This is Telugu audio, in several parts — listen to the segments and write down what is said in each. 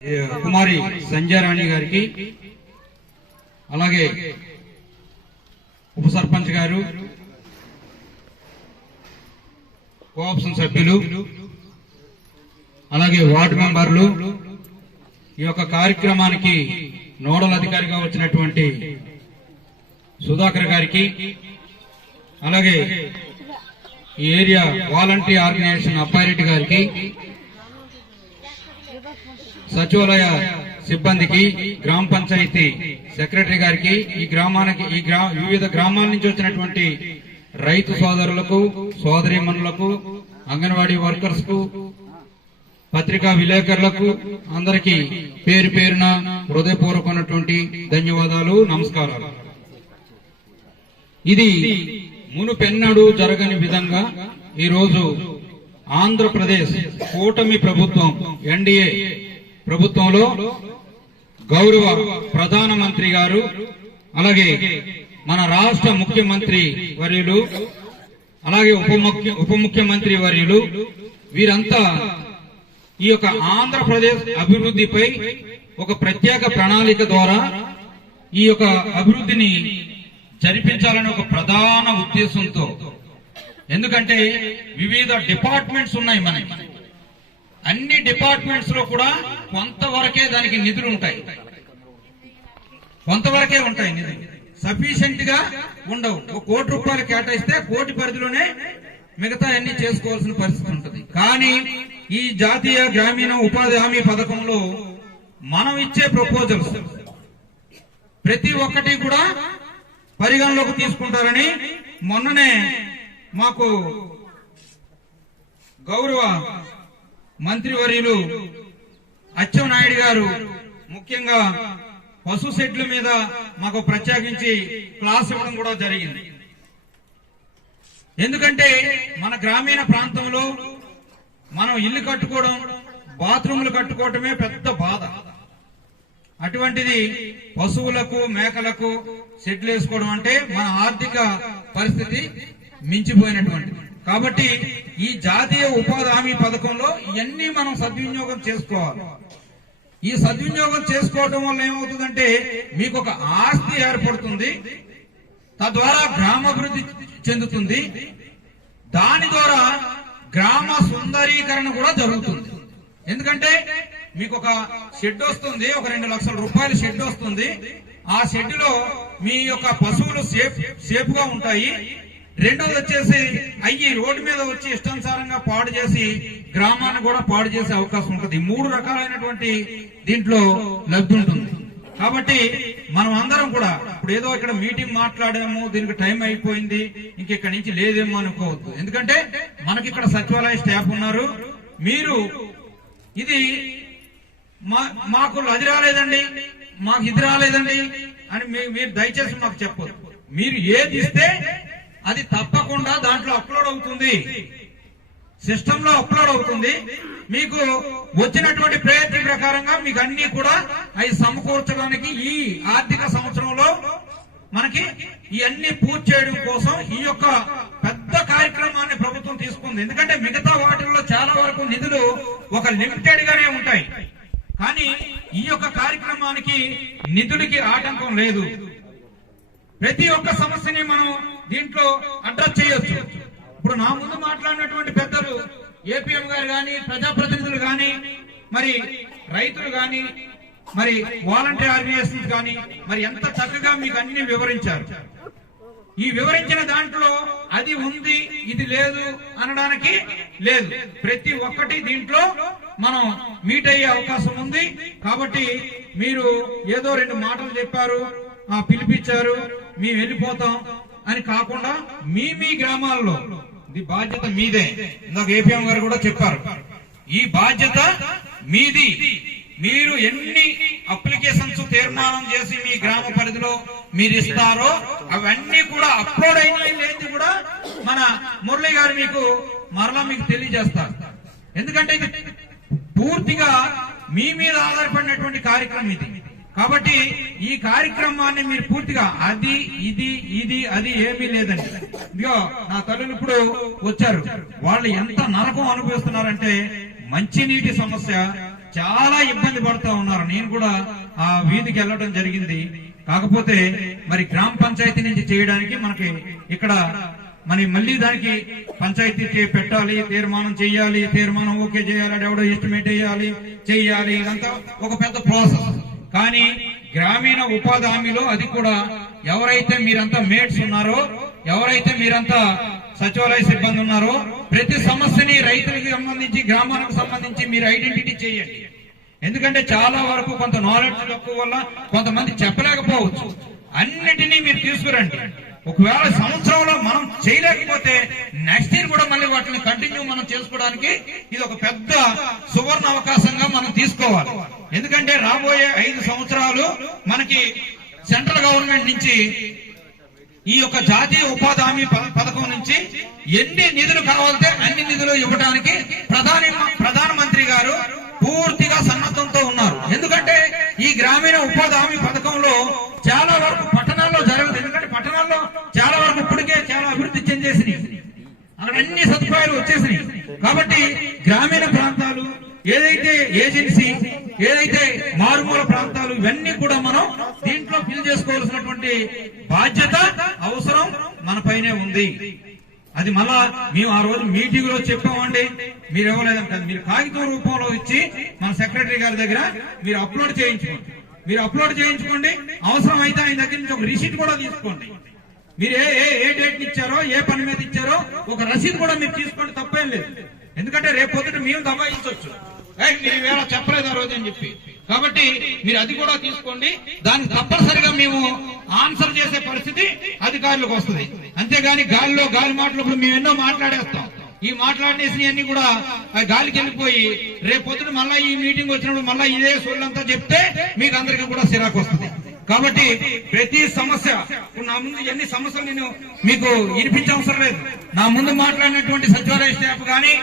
కుమారి సంజయ్ రాణి గారికి, అలాగే ఉప సర్పంచ్ గారు, కోఆప్షన్ సభ్యులు, అలాగే వార్డు మెంబర్లు, ఈ యొక్క కార్యక్రమానికి నోడల్ అధికారిగా వచ్చినటువంటి సుధాకర్ గారికి, అలాగే ఈ ఏరియా వాలంటీర్ ఆర్గనైజేషన్ అప్పారెడ్డి గారికి, సచివాలయ సిబ్బందికి, గ్రామ పంచాయతీ సెక్రటరీ గారికి, ఈ గ్రామానికి వివిధ గ్రామాల నుంచి వచ్చినటువంటి రైతు సోదరులకు, సోదరీమణులకు, అంగన్వాడీ వర్కర్స్ కు, పత్రికా విలేకరులకు అందరికీ పేరు పేరున హృదయపూర్వకమైనటువంటి ధన్యవాదాలు, నమస్కారాలు. ఇది మునుపెన్నడూ జరగని విధంగా ఈరోజు ఆంధ్రప్రదేశ్ కూటమి ప్రభుత్వం, ఎన్డీఏ ప్రభుత్వంలో గౌరవ ప్రధానమంత్రి గారు, అలాగే మన రాష్ట్ర ముఖ్యమంత్రి వర్యులు, అలాగే ఉప ముఖ్యమంత్రి వర్యులు, వీరంతా ఈ యొక్క ఆంధ్రప్రదేశ్ అభివృద్ధిపై ఒక ప్రత్యేక ప్రణాళిక ద్వారా ఈ యొక్క అభివృద్ధిని జరిపించాలని ఒక ప్రధాన ఉద్దేశంతో, ఎందుకంటే వివిధ డిపార్ట్మెంట్స్ ఉన్నాయి మనకి, అన్ని డిపార్ట్మెంట్స్ లో కూడా కొంతవరకే దానికి నిధులు ఉంటాయి, కొంతవరకే ఉంటాయి నిధులు, సఫిషియెంట్ గా ఉండవు. ఒక ₹1 కేటాయిస్తే కోటి పరిధిలోనే మిగతా అన్ని చేసుకోవాల్సిన పరిస్థితి ఉంటుంది. కానీ ఈ జాతీయ గ్రామీణ ఉపాధి హామీ పథకంలో మనం ఇచ్చే ప్రపోజల్స్ ప్రతి ఒక్కటి కూడా పరిగణలోకి తీసుకుంటారని మొన్ననే మాకు గౌరవ మంత్రివర్యులు అచ్చెన్నాయుడు గారు ముఖ్యంగా పశు షెడ్ల మీద మాకు ప్రత్యేకించి క్లాస్ ఇవ్వడం కూడా జరిగింది. ఎందుకంటే మన గ్రామీణ ప్రాంతంలో మనం ఇల్లు కట్టుకోవడం, బాత్రూములు కట్టుకోవటమే పెద్ద బాధ. అటువంటిది పశువులకు, మేకలకు షెడ్లు వేసుకోవడం అంటే మన ఆర్థిక పరిస్థితి మించిపోయినటువంటిది. కాబట్టి ఈ జాతీయ ఉపాధి హామీ పథకంలో ఇవన్నీ మనం సద్వినియోగం చేసుకోవాలి. ఈ సద్వినియోగం చేసుకోవడం వల్ల ఏమవుతుందంటే మీకు ఒక ఆస్తి ఏర్పడుతుంది, తద్వారా గ్రామాభివృద్ధి చెందుతుంది, దాని ద్వారా గ్రామ సుందరీకరణ కూడా జరుగుతుంది. ఎందుకంటే మీకు ఒక షెడ్ వస్తుంది, ఒక ₹2 లక్షల షెడ్ వస్తుంది. ఆ షెడ్ లో మీ యొక్క పశువులు సేఫ్ గా ఉంటాయి. రెండోది వచ్చేసి అయ్యి రోడ్డు మీద వచ్చి ఇష్టానుసారంగా పాడు చేసి గ్రామాన్ని కూడా పాడు చేసే అవకాశం ఉంటుంది. 3 రకాలైనటువంటి దీంట్లో లబ్ధి ఉంటుంది. కాబట్టి మనం అందరం కూడా ఇప్పుడు ఏదో ఇక్కడ మీటింగ్ మాట్లాడాము, దీనికి టైం అయిపోయింది, ఇంకెక్కడి నుంచి లేదేమో అనుకోవద్దు. ఎందుకంటే మనకి ఇక్కడ సచివాలయ స్టాఫ్ ఉన్నారు. మీరు ఇది మాకు అది రాలేదండి, మాకు ఇది రాలేదండి అని మీరు దయచేసి మాకు చెప్పొద్దు. మీరు ఏది ఇస్తే అది తప్పకుండా దాంట్లో అప్లోడ్ అవుతుంది, సిస్టమ్ లో అప్లోడ్ అవుతుంది. మీకు వచ్చినటువంటి ప్రయత్నం ప్రకారంగా మీకు అన్ని కూడా అవి సమకూర్చడానికి ఈ ఆర్థిక సంవత్సరంలో మనకి ఇవన్నీ పూర్తి చేయడం కోసం ఈ యొక్క పెద్ద కార్యక్రమాన్ని ప్రభుత్వం తీసుకుంది. ఎందుకంటే మిగతా వాటిల్లో చాలా వరకు నిధులు ఒక లిమిటెడ్ గానే ఉంటాయి, కానీ ఈ యొక్క కార్యక్రమానికి నిధులకి ఆటంకం లేదు. ప్రతి ఒక్క సమస్యని మనం దీంట్లో అడ్రస్ చేయొచ్చు. ఇప్పుడు నా ముందు మాట్లాడినటువంటి పెద్దలు ఏపీఎం గారు గాని, ప్రజాప్రతినిధులు గాని, మరి రైతులు గాని, మరి వాలంటీర్ ఆర్గనైజేషన్స్ గాని మరి ఎంత చక్కగా మీకు అన్ని వివరించారు. ఈ వివరించిన దాంట్లో అది ఉంది, ఇది లేదు అనడానికి లేదు. ప్రతి ఒక్కటి దీంట్లో మనం మీట్ అయ్యే అవకాశం ఉంది. కాబట్టి మీరు ఏదో 2 మాటలు చెప్పారు, పిలిపించారు, మేము వెళ్ళిపోతాం అని కాకుండా మీ గ్రామాల్లో ఇది బాధ్యత మీదే. ఇందాక ఏపీఎం గారు కూడా చెప్పారు, ఈ బాధ్యత మీది. మీరు ఎన్ని అప్లికేషన్స్ తీర్మానం చేసి మీ గ్రామ పరిధిలో మీరు ఇస్తారో అవన్నీ కూడా అప్లోడ్ అయినాయి లేని కూడా మన మురళి గారు మీకు మరలా మీకు తెలియజేస్తారు. ఎందుకంటే ఇది పూర్తిగా మీ మీద ఆధారపడినటువంటి కార్యక్రమం ఇది. కాబట్టి ఈ కార్యక్రమాన్ని మీరు పూర్తిగా అది అది ఏమీ లేదండి. ఇదిగో నా తల్లులు ఇప్పుడు వచ్చారు, వాళ్ళు ఎంత నరకం అనుభవిస్తున్నారంటే మంచినీటి సమస్య, చాలా ఇబ్బంది పడుతూ ఉన్నారు. నేను కూడా ఆ వీధికి వెళ్ళడం జరిగింది. కాకపోతే మరి గ్రామ పంచాయతీ నుంచి చేయడానికి మనకి ఇక్కడ మళ్ళీ దానికి పంచాయతీ పెట్టాలి, తీర్మానం చేయాలి, తీర్మానం ఓకే చేయాలి, ఎవడో ఎస్టిమేట్ చేయాలి, ఇదంతా ఒక పెద్ద ప్రాసెస్. కానీ గ్రామీణ ఉపాధి హామీలో అది కూడా ఎవరైతే మీరంతా మేట్స్ ఉన్నారో, ఎవరైతే మీరంతా సచివాలయ సిబ్బంది ఉన్నారో, ప్రతి సమస్యని రైతులకు సంబంధించి గ్రామానికి సంబంధించి మీరు ఐడెంటిటీ చేయండి. ఎందుకంటే చాలా వరకు కొంత నాలెడ్జ్ తక్కువ వల్ల కొంతమంది చెప్పలేకపోవచ్చు. అన్నిటినీ మీరు తీసుకురండి. ఒకవేళ సంవత్సరంలో మనం చేయలేకపోతే నెక్స్ట్ ఇయర్ కూడా మళ్ళీ వాటిని కంటిన్యూ మనం చేసుకోవడానికి ఇది ఒక పెద్ద సువర్ణ అవకాశంగా మనం తీసుకోవాలి. ఎందుకంటే రాబోయే 5 సంవత్సరాలు మనకి సెంట్రల్ గవర్నమెంట్ నుంచి ఈ యొక్క జాతీయ ఉపాధి హామీ పథకం నుంచి ఎన్ని నిధులు కావాలంటే అన్ని నిధులు ఇవ్వడానికి ప్రధానమంత్రి గారు పూర్తిగా సన్నద్ధంతో ఉన్నారు. ఎందుకంటే ఈ గ్రామీణ ఉపాధి హామీ పథకంలో చాలా వరకు పట్టణాల్లో జరగదు. ఎందుకంటే పట్టణాల్లో చాలా వరకు ఇప్పటికే చాలా అభివృద్ధి చెందేసినాయి, అక్కడ అన్ని సదుపాయాలు వచ్చేసినాయి. కాబట్టి గ్రామీణ ప్రాంతాలు ఏదైతే ఏజెన్సీ, ఏదైతే మారుమూల ప్రాంతాలు, ఇవన్నీ కూడా మనం దీంట్లో ఫిల్ చేసుకోవాల్సినటువంటి బాధ్యత అవసరం మన పైనే ఉంది. అది మళ్ళా మేము ఆ రోజు మీటింగ్ లో చెప్పామండి, మీరు ఇవ్వలేదంటే మీరు కాగితం రూపంలో ఇచ్చి మన సెక్రటరీ గారి దగ్గర మీరు అప్లోడ్ చేయించుకోండి. అవసరం అయితే ఆయన దగ్గర నుంచి ఒక రిసీట్ కూడా తీసుకోండి. మీరు ఏ డేట్ ఇచ్చారో, ఏ పని మీద ఇచ్చారో ఒక రసీదు కూడా మీరు తీసుకోండి, తప్పేం లేదు. ఎందుకంటే రేపు పొద్దుట మేము దబాయించవచ్చు, మీరు వేళ చెప్పలేదు ఆ రోజు అని చెప్పి. కాబట్టి మీరు అది కూడా తీసుకోండి. దానికి తప్పనిసరిగా మేము ఆన్సర్ చేసే పరిస్థితి అధికారులకు వస్తుంది. అంతేగాని గాలి మాటలు మేము ఎన్నో మాట్లాడేస్తాం. ఈ మాట్లాడేసి అన్ని కూడా గాలికి వెళ్ళిపోయి రేపు పొద్దున మళ్ళా ఈ మీటింగ్ వచ్చినప్పుడు మళ్ళా ఇదే సొల్లంతా చెప్తే మీకు అందరికీ కూడా సిరాకు వస్తుంది. కాబట్టి ప్రతి సమస్య, నా ముందు ఎన్ని సమస్యలు నేను మీకు వినిపించవసరం లేదు. నా ముందు మాట్లాడినటువంటి సచివాలయ స్టాఫ్ గాని,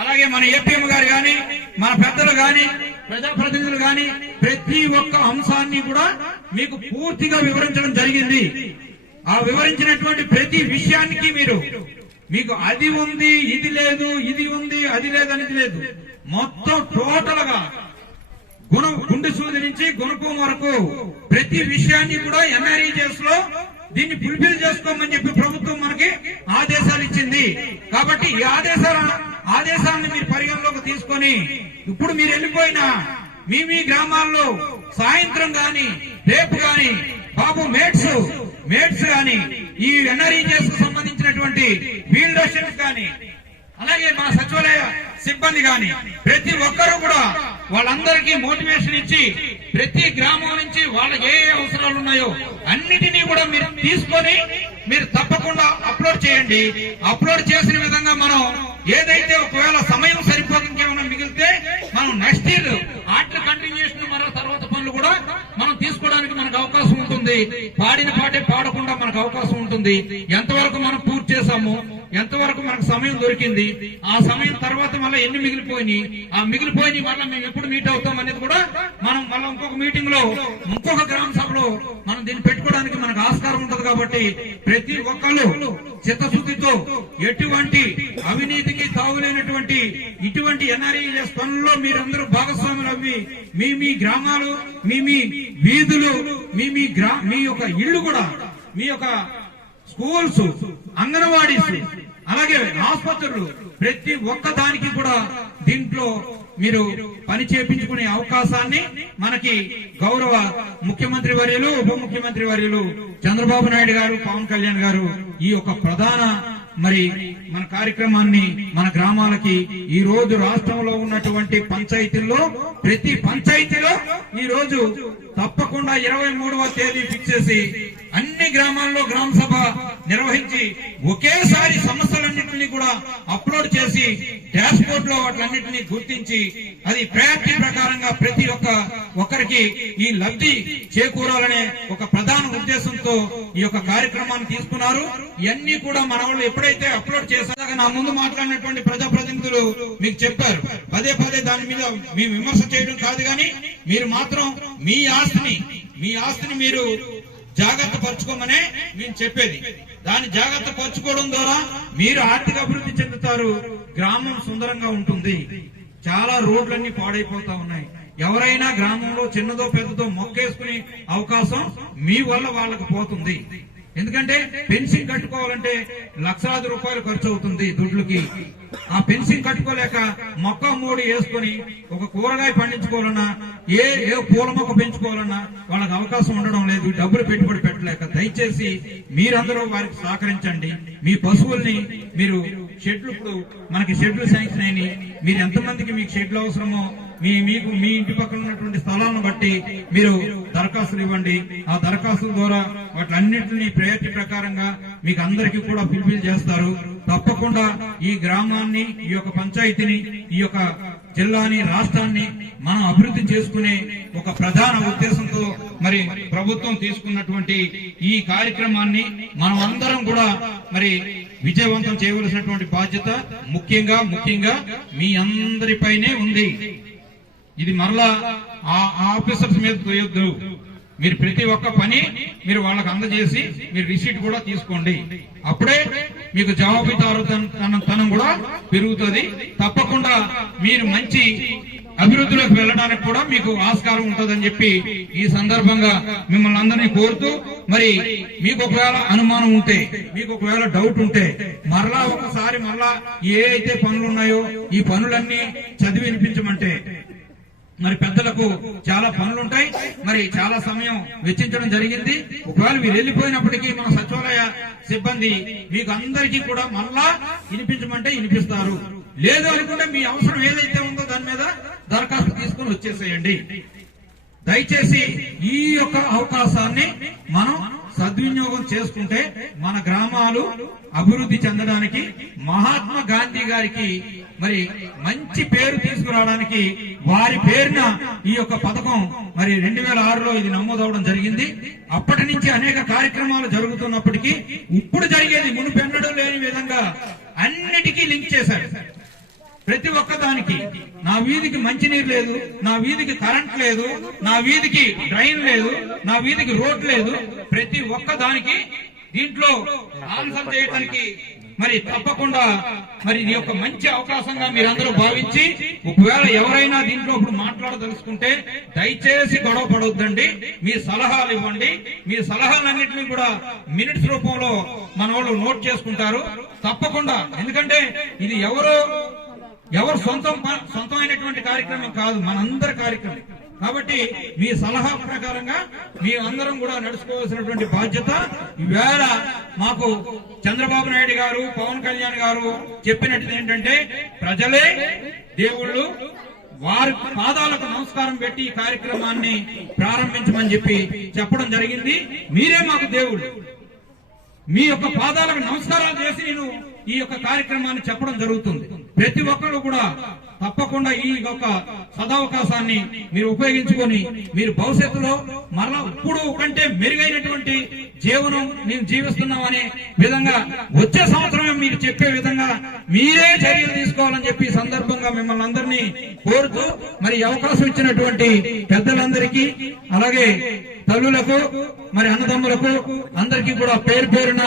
అలాగే మన ఏపీఎం గారు గాని, మన పెద్దలు గాని, ప్రజాప్రతినిధులు గాని ప్రతి ఒక్క అంశాన్ని కూడా మీకు పూర్తిగా వివరించడం జరిగింది. ఆ వివరించినటువంటి ప్రతి విషయానికి మీకు అది ఉంది, ఇది లేదు, ఇది ఉంది, అది లేదు అనేది లేదు. మొత్తం టోటల్ గా గుండె సూది నుంచి గుణకం వరకు ప్రతి విషయాన్ని కూడా ఎన్ఆర్ఈజెస్ లో దీన్ని ఫుల్ఫిల్ చేసుకోమని చెప్పి ప్రభుత్వం మనకి ఆదేశాలు ఇచ్చింది. కాబట్టి ఈ ఆదేశాలను మీరు పరిగణలోకి తీసుకొని ఇప్పుడు మీరు వెళ్ళిపోయినా మీ గ్రామాల్లో సాయంత్రం గాని రేపు గాని బాబు మేట్స్ గాని ఈ ఎన్ఆర్ఈజెస్ కు సంబంధించినటువంటి ఫీల్డ్ అసిస్టెంట్స్ గాని, అలాగే మన సచివాలయ సిబ్బంది గాని ప్రతి ఒక్కరూ కూడా వాళ్ళందరికీ మోటివేషన్ ఇచ్చి ప్రతి గ్రామం నుంచి వాళ్ళకి ఏ అవసరాలు ఉన్నాయో అన్నిటినీ కూడా మీరు తీసుకొని మీరు తప్పకుండా అప్లోడ్ చేయండి. అప్లోడ్ చేసిన విధంగా మనం ఏదైతే ఒకవేళ సమయం సరిపోకుండా మిగిలితే మనం నెక్స్ట్ ఇయర్ ఆర్డర్ కంటిన్యూషన్ మరో తర్వాత పనులు కూడా మనం తీసుకోవడానికి మనకు అవకాశం ఉంటుంది. పాడిన పాటే పాడకుండా మనకు అవకాశం ఉంటుంది. ఎంతవరకు మనం పూర్తి చేశాము, ఎంతవరకు మనకు సమయం దొరికింది, ఆ సమయం తర్వాత మళ్ళీ ఎన్ని మిగిలిపోయినాయి, ఆ మిగిలిపోయి మళ్ళీ మేము ఎప్పుడు మీట్ అవుతాం అనేది కూడా మనం మళ్ళీ ఇంకొక మీటింగ్ లో ఇంకొక గ్రామ సభలో మనం దీన్ని పెట్టుకోవడానికి మనకు ఆస్కారం ఉంటుంది. కాబట్టి ప్రతి ఒక్కళ్ళు చిత్తశుద్ధితో ఎటువంటి అవినీతికి తావులేనటువంటి ఇటువంటి ఎన్ఆర్ఈఎస్ పనుల్లో మీరందరూ భాగస్వాములు అవి మీ గ్రామాలు, మీ వీధులు, మీ యొక్క ఇళ్లు కూడా, మీ యొక్క స్కూల్స్, అంగన్వాడీస్, అలాగే ఆసుపత్రులు ప్రతి ఒక్క దానికి కూడా దీంట్లో మీరు పని చేపించుకునే అవకాశాన్ని మనకి గౌరవ ముఖ్యమంత్రి వర్యులు, ఉప ముఖ్యమంత్రి వర్యులు చంద్రబాబు నాయుడు గారు, పవన్ కళ్యాణ్ గారు ఈ యొక్క ప్రధాన మన కార్యక్రమాన్ని మన గ్రామాలకి ఈ రోజు రాష్ట్రంలో ఉన్నటువంటి పంచాయతీల్లో ప్రతి పంచాయతీలో ఈ రోజు తప్పకుండా 23వ తేదీ ఫిక్స్ చేసి అన్ని గ్రామాల్లో గ్రామ సభ నిర్వహించి ఒకేసారి సమస్యలన్నింటినీ కూడా అప్లోడ్ చేసి డాష్ బోర్డ్ లో వాటిలన్నింటినీ గుర్తించి అది ప్రయారిటీ ప్రకారంగా ప్రతి ఒక్కరికి ఈ లబ్ధి చేకూరాలనే ఒక ప్రధాన ఉద్దేశంతో ఈ యొక్క కార్యక్రమాన్ని తీసుకున్నారు. ఇవన్నీ కూడా మన వాళ్ళు ఎప్పుడైతే అప్లోడ్ చేశాక నా ముందు మాట్లాడినటువంటి ప్రజాప్రతినిధులు మీకు చెప్పారు. పదే దాని మీద మేము విమర్శ చేయడం కాదు, కానీ మీరు మాత్రం మీ ఆస్తిని మీరు జాగ్రత్త పరచుకోమనే మేము చెప్పేది. దాన్ని జాగ్రత్త పరచుకోవడం ద్వారా మీరు ఆర్థిక అభివృద్ధి చెందుతారు, గ్రామం సుందరంగా ఉంటుంది. చాలా రోడ్లన్నీ పాడైపోతా ఉన్నాయి. ఎవరైనా గ్రామంలో చిన్నదో పెద్దదో మొక్కేసుకునే అవకాశం మీ వల్ల వాళ్ళకి పోతుంది. ఎందుకంటే పెన్షన్ కట్టుకోవాలంటే లక్షలాది రూపాయలు ఖర్చు అవుతుంది దుడ్లకి. ఆ పెన్షన్ కట్టుకోలేక మొక్క మూడి వేసుకుని ఒక కూరగాయ పండించుకోవాలన్నా ఏ పూల మొక్క పెంచుకోవాలన్నా వాళ్ళకి అవకాశం ఉండడం లేదు, డబ్బులు పెట్టుబడి పెట్టలేక. దయచేసి మీరందరూ వారికి సహకరించండి. మీ పశువుల్ని మీరు షెడ్లు, ఇప్పుడు మనకి షెడ్లు శాంక్షన్ అయినాయి, మీరు ఎంతమందికి మీకు షెడ్లు అవసరమో మీకు మీ ఇంటి పక్కన ఉన్నటువంటి స్థలాలను బట్టి మీరు దరఖాస్తులు ఇవ్వండి. ఆ దరఖాస్తుల ద్వారా వాటిలన్నింటినీ ప్రయత్న ప్రకారంగా మీకు అందరికీ కూడా ఫుల్ఫిల్ చేస్తారు. తప్పకుండా ఈ గ్రామాన్ని, ఈ యొక్క పంచాయతీని, ఈ యొక్క జిల్లాని, రాష్ట్రాన్ని మనం అభివృద్ధి చేసుకునే ఒక ప్రధాన ఉద్దేశంతో మరి ప్రభుత్వం తీసుకున్నటువంటి ఈ కార్యక్రమాన్ని మనం అందరం కూడా మరి విజయవంతం చేయవలసినటువంటి బాధ్యత ముఖ్యంగా మీ అందరిపైనే ఉంది. ఇది మరలా ఆ ఆఫీసర్స్ మీద తోయొద్దు. మీరు ప్రతి ఒక్క పని మీరు వాళ్ళకి అందజేసి మీరు రిసీట్ కూడా తీసుకోండి. అప్పుడే మీకు జవాబుదారీతనం కూడా పెరుగుతుంది. తప్పకుండా మీరు మంచి అభివృద్ధిలోకి వెళ్ళడానికి కూడా మీకు ఆస్కారం ఉంటుందని చెప్పి ఈ సందర్భంగా మిమ్మల్ని అందరినీ కోరుతూ, మరి మీకు ఒకవేళ అనుమానం ఉంటే, మీకు ఒకవేళ డౌట్ ఉంటే మరలా ఒకసారి మరలా ఏ అయితే పనులు ఉన్నాయో ఈ పనులన్నీ చదివి వినిపించమంటే, మరి పెద్దలకు చాలా పనులుంటాయి, మరి చాలా సమయం వెచ్చించడం జరిగింది. ఒకవేళ మీరు వెళ్ళిపోయినప్పటికీ మన సచివాలయ సిబ్బంది మీకు అందరికీ కూడా మళ్ళా వినిపించమంటే వినిపిస్తారు. లేదు అనుకుంటే మీ అవసరం ఏదైతే ఉందో దాని మీద దరఖాస్తు తీసుకుని వచ్చేసేయండి. దయచేసి ఈ యొక్క అవకాశాన్ని మనం సద్వినియోగం చేసుకుంటే మన గ్రామాలు అభివృద్ధి చెందడానికి, మహాత్మా గాంధీ గారికి మరి మంచి పేరు తీసుకురావడానికి వారి పేరున ఈ యొక్క పథకం మరి 2006లో ఇది నమోదవడం జరిగింది. అప్పటి నుంచి అనేక కార్యక్రమాలు జరుగుతున్నప్పటికీ ఇప్పుడు జరిగేది మునుపెన్నడూ లేని విధంగా అన్నిటికీ లింక్ చేశారు. ప్రతి ఒక్కదానికి, నా వీధికి మంచినీరు లేదు, నా వీధికి కరెంట్ లేదు, నా వీధికి డ్రైన్ లేదు, నా వీధికి రోడ్ లేదు, ప్రతి ఒక్కదానికి దీంట్లో ఆన్సర్ చేయడానికి మరి తప్పకుండా మరి ఇది ఒక మంచి అవకాశంగా మీరందరూ భావించి, ఒకవేళ ఎవరైనా దీంట్లో ఇప్పుడు మాట్లాడదలుచుకుంటే దయచేసి గొడవ పడొద్దండి. మీ సలహాలు ఇవ్వండి. మీ సలహాలన్నింటినీ కూడా మినిట్స్ రూపంలో మన వాళ్ళు నోట్ చేసుకుంటారు తప్పకుండా. ఎందుకంటే ఇది ఎవరు సొంతమైనటువంటి కార్యక్రమం కాదు, మనందరి కార్యక్రమం. కాబట్టి మీ సలహా ప్రకారంగా మీ అందరం కూడా నడుచుకోవాల్సినటువంటి బాధ్యత. ఈవేళ మాకు చంద్రబాబు నాయుడు గారు, పవన్ కళ్యాణ్ గారు చెప్పినట్టు ఏంటంటే ప్రజలే దేవుళ్ళు, వారి పాదాలకు నమస్కారం పెట్టి ఈ కార్యక్రమాన్ని ప్రారంభించమని చెప్పడం జరిగింది. మీరే మాకు దేవుళ్ళు, మీ యొక్క పాదాలకు నమస్కారాలు చేసి నేను ఈ యొక్క కార్యక్రమాన్ని చెప్పడం జరుగుతుంది. ప్రతి ఒక్కరు కూడా తప్పకుండా ఈ యొక్క సదవకాశాన్ని మీరు ఉపయోగించుకొని మీరు భవిష్యత్తులో మరలా ఇప్పుడు కంటే మెరుగైనటువంటి జీవనం నేను జీవిస్తున్నామనే విధంగా వచ్చే సంవత్సరమే మీరు చెప్పే విధంగా మీరే చర్యలు తీసుకోవాలని చెప్పి సందర్భంగా మిమ్మల్ని అందరినీ కోరుతూ, మరి అవకాశం ఇచ్చినటువంటి పెద్దలందరికీ, అలాగే తల్లులకు, మరి అన్నదమ్ములకు అందరికీ కూడా పేరు పేరున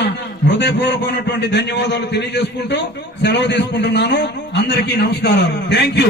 హృదయపూర్వకమైనటువంటి ధన్యవాదాలు తెలియజేసుకుంటూ సెలవు తీసుకుంటున్నాను. అందరికీ నమస్కారాలు. Thank you.